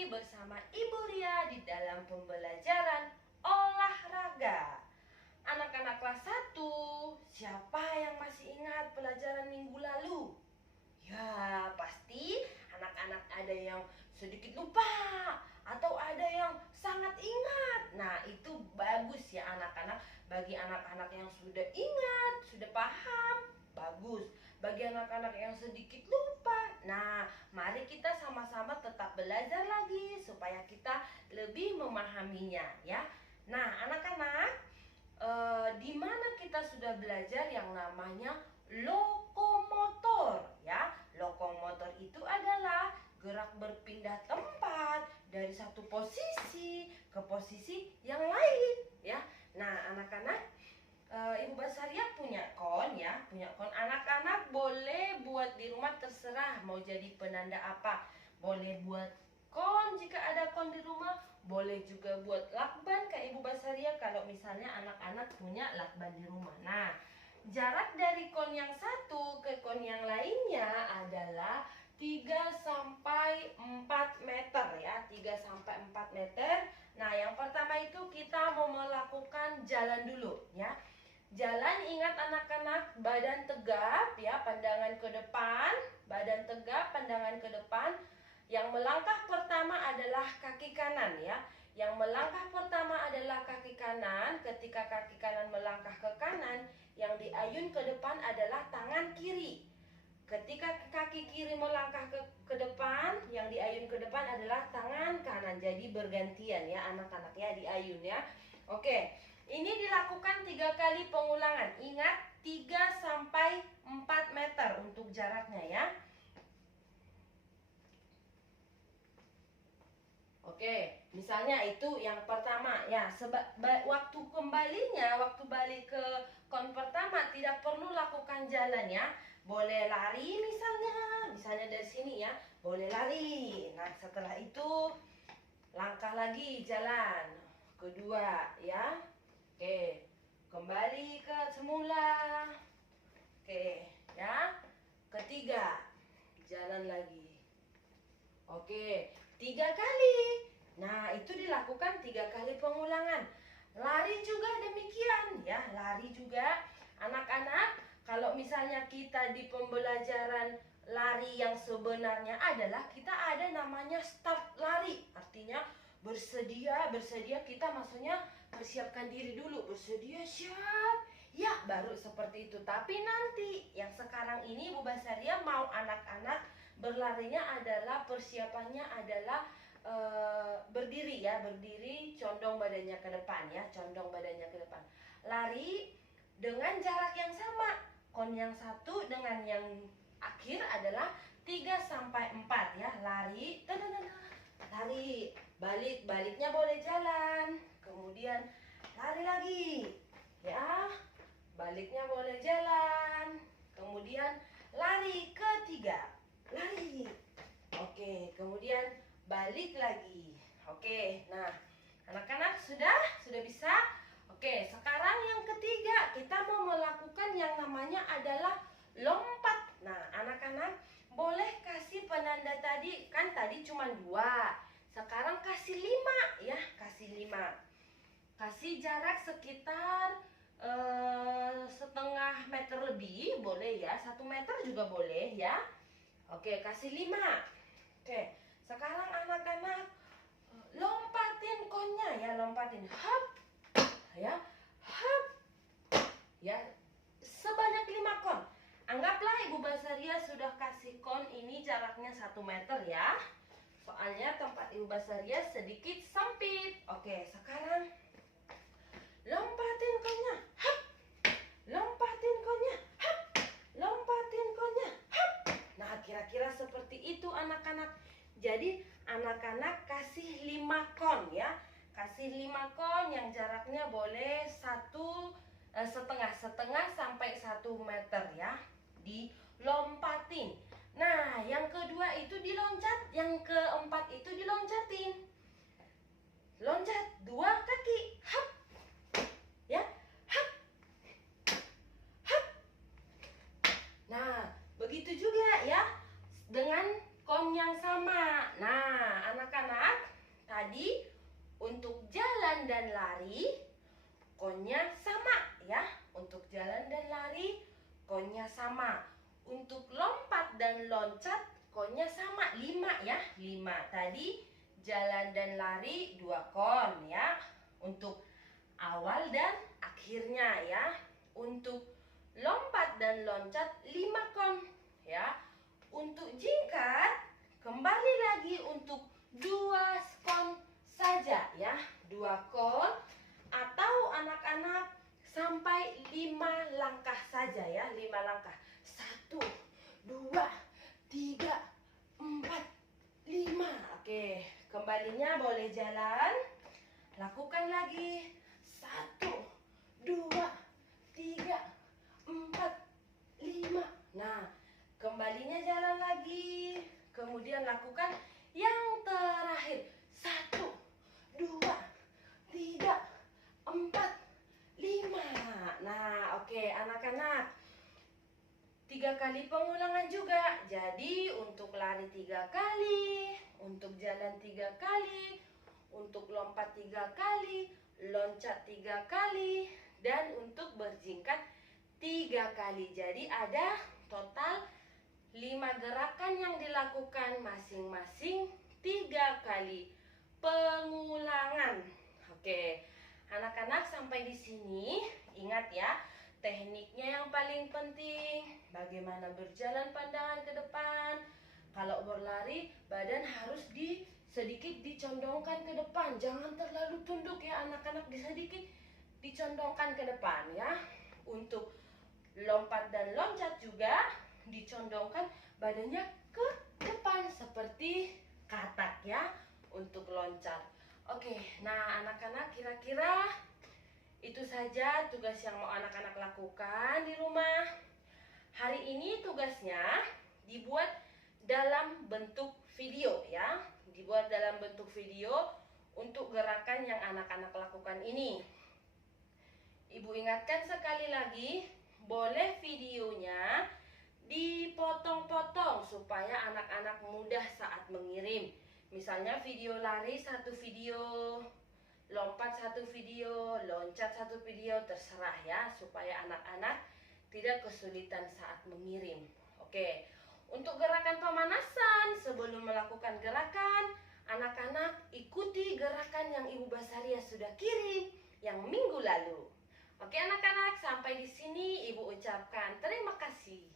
lagi bersama Ibu Ria di dalam pembelajaran olahraga. Anak-anak kelas 1, siapa yang masih ingat pelajaran minggu lalu? Ya, pasti anak-anak ada yang sedikit lupa atau ada yang sangat ingat. Nah, itu bagus ya anak-anak. Bagi anak-anak yang sudah ingat, sudah paham, bagus. Bagi anak-anak yang sedikit lupa, nah, mari kita sama-sama tetap belajar lagi supaya kita lebih memahaminya ya. Nah, anak-anak, di mana kita sudah belajar yang namanya lokomotor ya. Lokomotor itu adalah gerak berpindah tempat dari satu posisi ke posisi yang lain ya. Nah, anak-anak, Ibu Basaria punya kon ya, punya kon. Anak-anak boleh buat di rumah terserah mau jadi penanda apa. Boleh buat kon jika ada kon di rumah, boleh juga buat lakban kayak Ibu Basaria kalau misalnya anak-anak punya lakban di rumah. Nah, jarak dari kon yang satu ke kon yang lainnya adalah 3 sampai 4 meter ya, 3 sampai 4 meter. Nah, yang pertama itu kita mau melakukan jalan dulu ya. Jalan, ingat anak-anak, badan tegap ya, pandangan ke depan, badan tegap, pandangan ke depan. Yang melangkah pertama adalah kaki kanan ya. Yang melangkah pertama adalah kaki kanan. Ketika kaki kanan melangkah ke kanan, yang diayun ke depan adalah tangan kiri. Ketika kaki kiri melangkah ke depan, yang diayun ke depan adalah tangan kanan. Jadi bergantian ya anak-anak ya, diayun ya. Oke, ini dilakukan 3 kali pengulangan. Ingat 3 sampai 4 meter untuk jaraknya ya. Oke, misalnya itu yang pertama ya. Waktu kembalinya, waktu balik ke kon pertama tidak perlu lakukan jalan ya. Boleh lari misalnya dari sini ya, boleh lari. Nah, setelah itu langkah lagi jalan kedua ya. Oke, kembali ke semula. Oke ya. Ketiga, jalan lagi. Oke, 3 kali. Nah, itu dilakukan 3 kali pengulangan. Lari juga demikian ya, lari juga. Anak-anak, kalau misalnya kita di pembelajaran lari yang sebenarnya adalah kita ada namanya start lari. Artinya bersedia kita maksudnya persiapkan diri dulu, bersedia siap. Ya, baru seperti itu. Tapi nanti yang sekarang ini Bu Basaria mau anak-anak berlarinya adalah persiapannya adalah berdiri ya, berdiri condong badannya ke depan ya, condong badannya ke depan. Lari dengan jarak yang sama. Kon yang satu dengan yang akhir adalah 3 sampai 4 ya. Lari, lari, baliknya boleh jalan. Kemudian lari lagi. Ya. Baliknya boleh jalan. Kemudian lari ketiga. Lari. Oke, kemudian balik lagi. Oke, nah, anak-anak sudah bisa? Oke, sekarang yang ketiga kita mau melakukan yang namanya adalah lompat. Nah, anak-anak boleh kasih penanda tadi, kan tadi cuma 2. Sekarang kasih 5 ya, kasih 5. Kasih jarak sekitar setengah meter lebih, boleh ya, 1 meter juga boleh ya. Oke, kasih 5. Oke, sekarang anak-anak lompatin konnya ya, lompatin. Hop. Ya. Hop. Ya. Sebanyak 5 kon. Anggaplah Ibu Basaria sudah kasih kon ini jaraknya 1 meter ya. Soalnya tempat Ibu Basaria sedikit sempit. Oke, sekarang lompatin konnya. Hop. Lompatin konnya. Hop. Lompatin konnya. Hop. Nah, kira-kira seperti itu anak-anak. Jadi anak-anak kasih 5 kon ya. Kasih 5 kon yang jaraknya boleh setengah sampai 1 meter ya. Dilompatin. Nah, yang kedua itu diloncat, yang keempat itu diloncatin. Loncat 2 kaki. Hop. Ya. Hop. Hop. Nah, begitu juga ya dengan kon yang sama. Nah, anak-anak, Tadi untuk jalan dan lari konnya sama ya. Untuk jalan dan lari konnya sama. Untuk lompat dan loncat konnya sama, 5 ya. 5 tadi jalan dan lari 2 kon ya. Untuk awal dan akhirnya ya. Untuk lompat dan loncat 5 kon ya. Untuk jingkat kembali lagi untuk 2 kon saja ya. 2 kon atau anak-anak sampai 5 langkah saja ya. 5 langkah. 1, 2, 3, 4, 5. Oke, kembalinya boleh jalan. Lakukan lagi. 1, 2, 3, 4, 5. Nah, kembalinya jalan lagi. Kemudian lakukan yang terakhir. 1, 2, 3, 4, 5. Nah, oke anak-anak. 3 kali pengulangan juga. Jadi untuk lari 3 kali, untuk jalan 3 kali, untuk lompat 3 kali, loncat 3 kali, dan untuk berjingkat 3 kali. Jadi ada total 5 gerakan yang dilakukan masing-masing 3 kali pengulangan. Oke, anak-anak sampai di sini ingat ya, tekniknya yang paling penting bagaimana berjalan pandangan ke depan. Kalau berlari badan harus sedikit dicondongkan ke depan, jangan terlalu tunduk ya anak-anak, sedikit dicondongkan ke depan ya. Untuk lompat dan loncat juga dicondongkan badannya ke depan seperti katak ya untuk loncat. Oke, nah anak-anak kira-kira itu saja tugas yang mau anak-anak lakukan di rumah. Hari ini tugasnya dibuat dalam bentuk video ya. Dibuat dalam bentuk video untuk gerakan yang anak-anak lakukan ini. Ibu ingatkan sekali lagi, boleh videonya dipotong-potong supaya anak-anak mudah saat mengirim. Misalnya video lari 1 video, lompat 1 video, loncat 1 video, terserah ya, supaya anak-anak tidak kesulitan saat mengirim. Oke, untuk gerakan pemanasan sebelum melakukan gerakan, anak-anak ikuti gerakan yang Ibu Basaria sudah kirim yang minggu lalu. Oke anak-anak, sampai di sini Ibu ucapkan terima kasih.